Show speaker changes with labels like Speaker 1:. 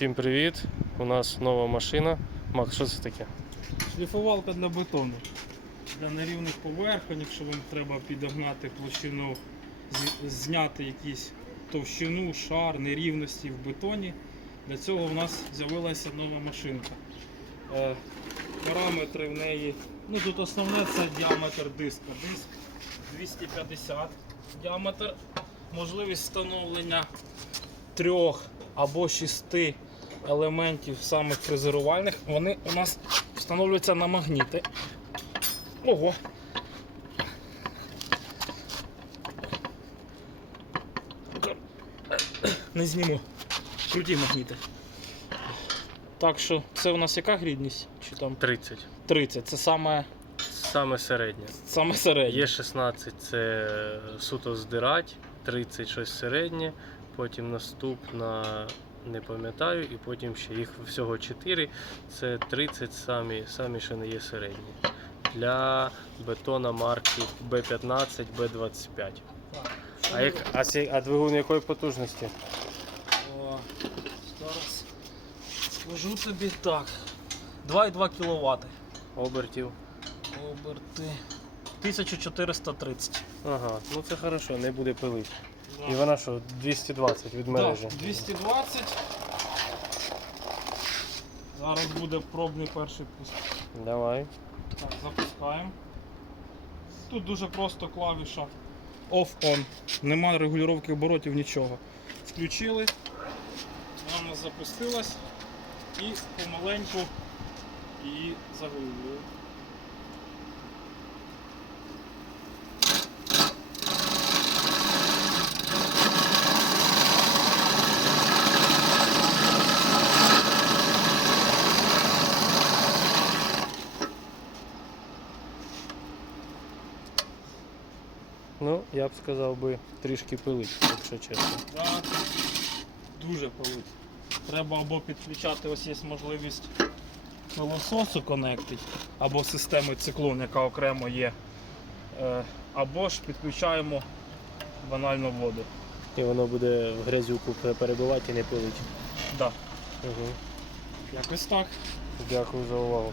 Speaker 1: Всім привіт! У нас нова машина. Макс, що це таке?
Speaker 2: Шліфувалка для бетону. Для нерівних поверхонь, якщо вам треба підогнати площину, зняти якісь товщину, шар, нерівності в бетоні. Для цього в нас з'явилася нова машинка. Е, параметри в неї. Ну тут основне це діаметр диска. Диск 250 діаметр. Можливість встановлення трьох або шести елементів самих фрезерувальних. Вони у нас встановлюються на магніти. Ого. Не зніму. Круті магніти. Так що це у нас яка грідність? Чи там
Speaker 1: 30.
Speaker 2: 30. Це саме,
Speaker 1: Саме середнє.
Speaker 2: саме середнє.
Speaker 1: Є 16 це суто здирать, 30 щось середнє, потім наступна не пам'ятаю, і потім ще їх всього 4. Це 30 самі, самі що не є середні. Для бетона марки B15, B25. А, як, а, ці- а двигун якої потужності?
Speaker 2: О, зараз скажу тобі так. 2,2 кВт.
Speaker 1: Обертів.
Speaker 2: Оберти. 1430.
Speaker 1: Ага, ну це хорошо, не буде пилити. І вона що, 220 від мережі.
Speaker 2: Да, 220. Зараз буде пробний перший пуск.
Speaker 1: Давай.
Speaker 2: Так, запускаємо. Тут дуже просто клавіша Off-On. Нема регулювання оборотів, нічого. Включили, вона у нас запустилась і помаленьку її заглублюю.
Speaker 1: Ну, я б сказав би трішки пилить, якщо чесно.
Speaker 2: Да, дуже палить. Треба або підключати, ось є можливість пилососу конектити, або системи циклон, яка окремо є. Е, Або ж підключаємо банально воду.
Speaker 1: І воно буде в грязюку перебивати і не пилить.
Speaker 2: Да.
Speaker 1: Угу.
Speaker 2: Якось так.
Speaker 1: Дякую за увагу.